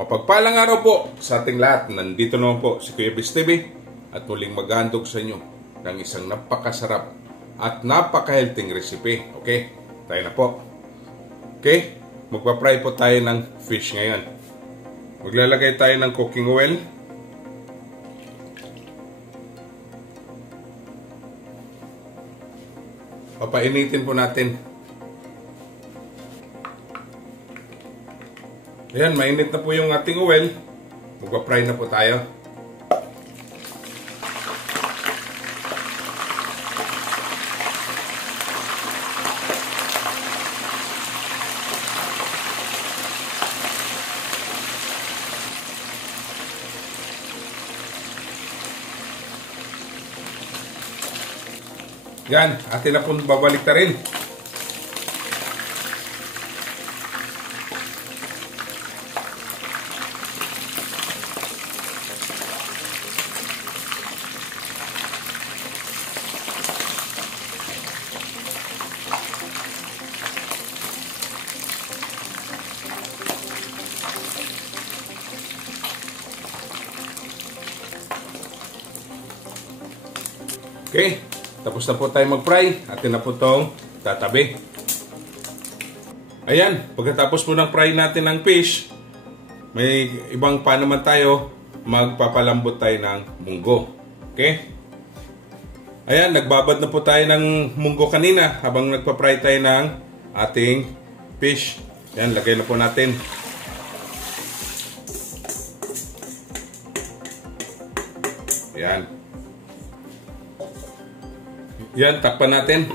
Mapagpalang araw po sa ating lahat. Nandito naman po si Kuya Biz TV at muling maghahandog sa inyo ng isang napakasarap at napaka-healthy recipe. Okay, tayo na po. Okay, magpa-fry po tayo ng fish ngayon. Maglalagay tayo ng cooking oil. Papainitin po natin. Ayan, mainit na po yung ating oil. Magpa-fry na po tayo. Yan, atin na pong babalik na rin. Okay, tapos na po tayo mag-fry. Atin na po itong tatabi. Ayan, pagkatapos po ng fry natin ng fish, may ibang pa naman tayo. Magpapalambot tayo ng munggo. Okay? Ayan, nagbabad na po tayo ng munggo kanina habang nagpa-fry tayo ng ating fish. Ayan, lagay na po natin. Ayan. Yan, takpan natin.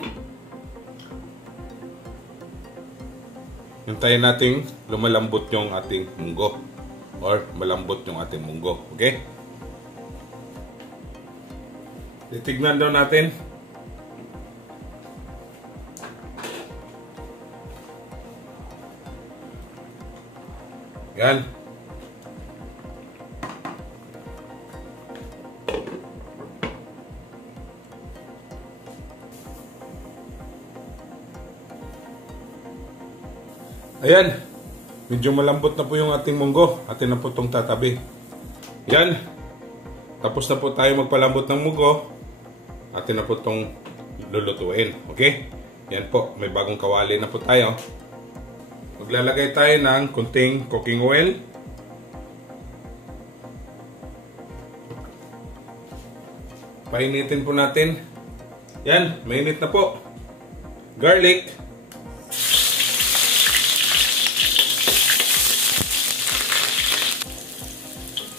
Hintayin natin lumalambot yung ating munggo. Or malambot yung ating munggo. Okay? Titignan daw natin. Yan. Ayan, medyo malambot na po yung ating munggo. Atin na po itong tatabi. Yan, tapos na po tayo magpalambot ng munggo. Atin na po itong lulutuin. Okay? Yan po, may bagong kawali na po tayo. Maglalagay tayo ng kunting cooking oil. Painitin po natin. Yan, mainit na po. Garlic.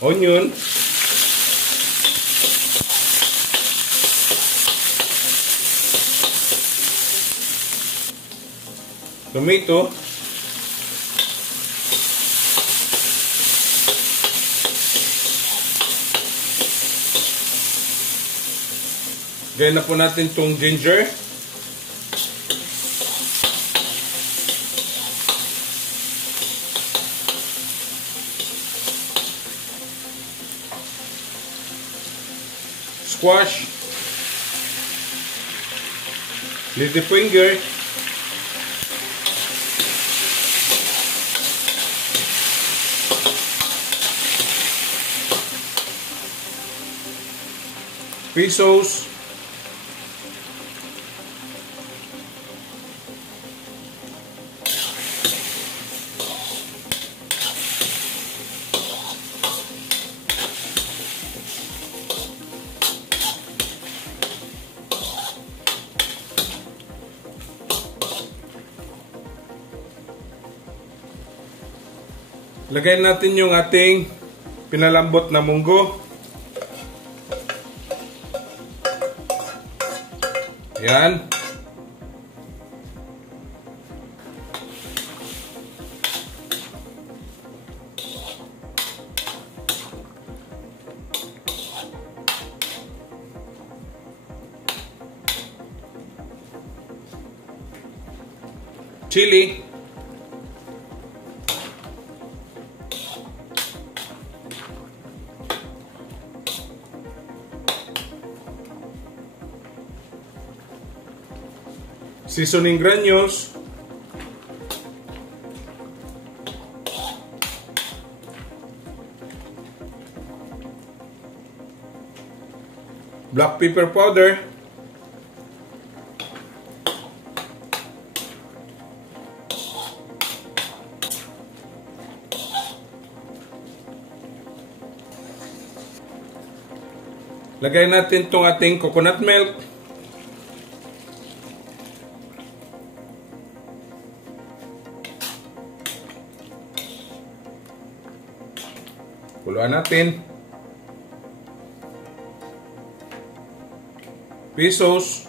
Onion, tomato, gaya na po natin itong ginger. Squash, ladyfinger, pesos, lagay natin yung ating pinalambot na munggo. Yan. Chili. Seasoning granules. black pepper powder, lagay natin itong ating coconut milk, kuluan natin, pesos,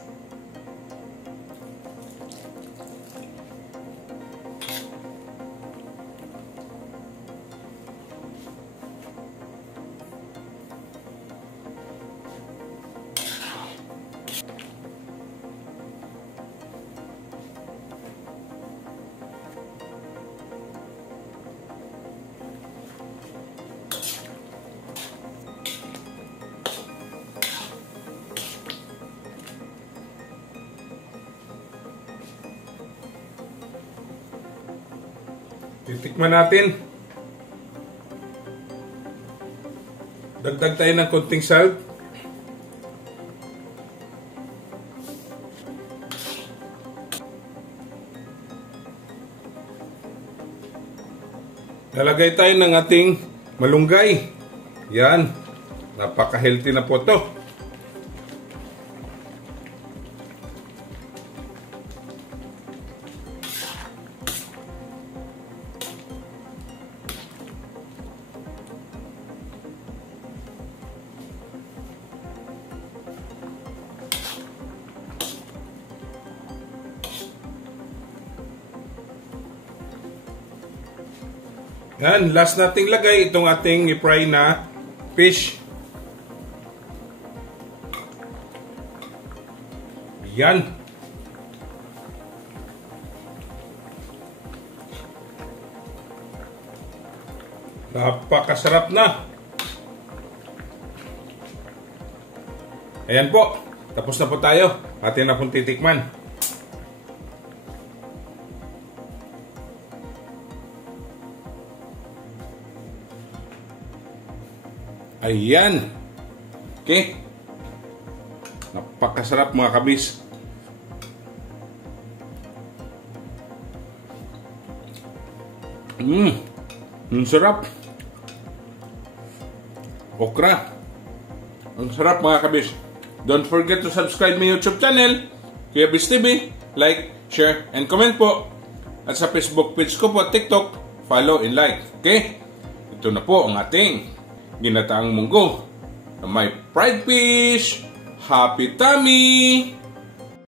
titikman natin. Dagdag tayo ng konting salt. Lalagay tayo ng ating malunggay. Yan. Napaka-healthy na po to. Yan, last nating lagay itong ating i-fry na fish. Yan. Napakasarap na. Ayan po. Tapos na po tayo. Atin na pong titikman. Ayan. Okay. Napakasarap mga kabis. Ang sarap. Okra. Ang sarap mga kabis. Don't forget to subscribe my YouTube channel, Kuya Biz TV. Like, share, and comment po. At sa Facebook page ko po, TikTok, follow and like. Okay? Ito na po ang ating ginataang munggo na may fried fish. Happy tummy!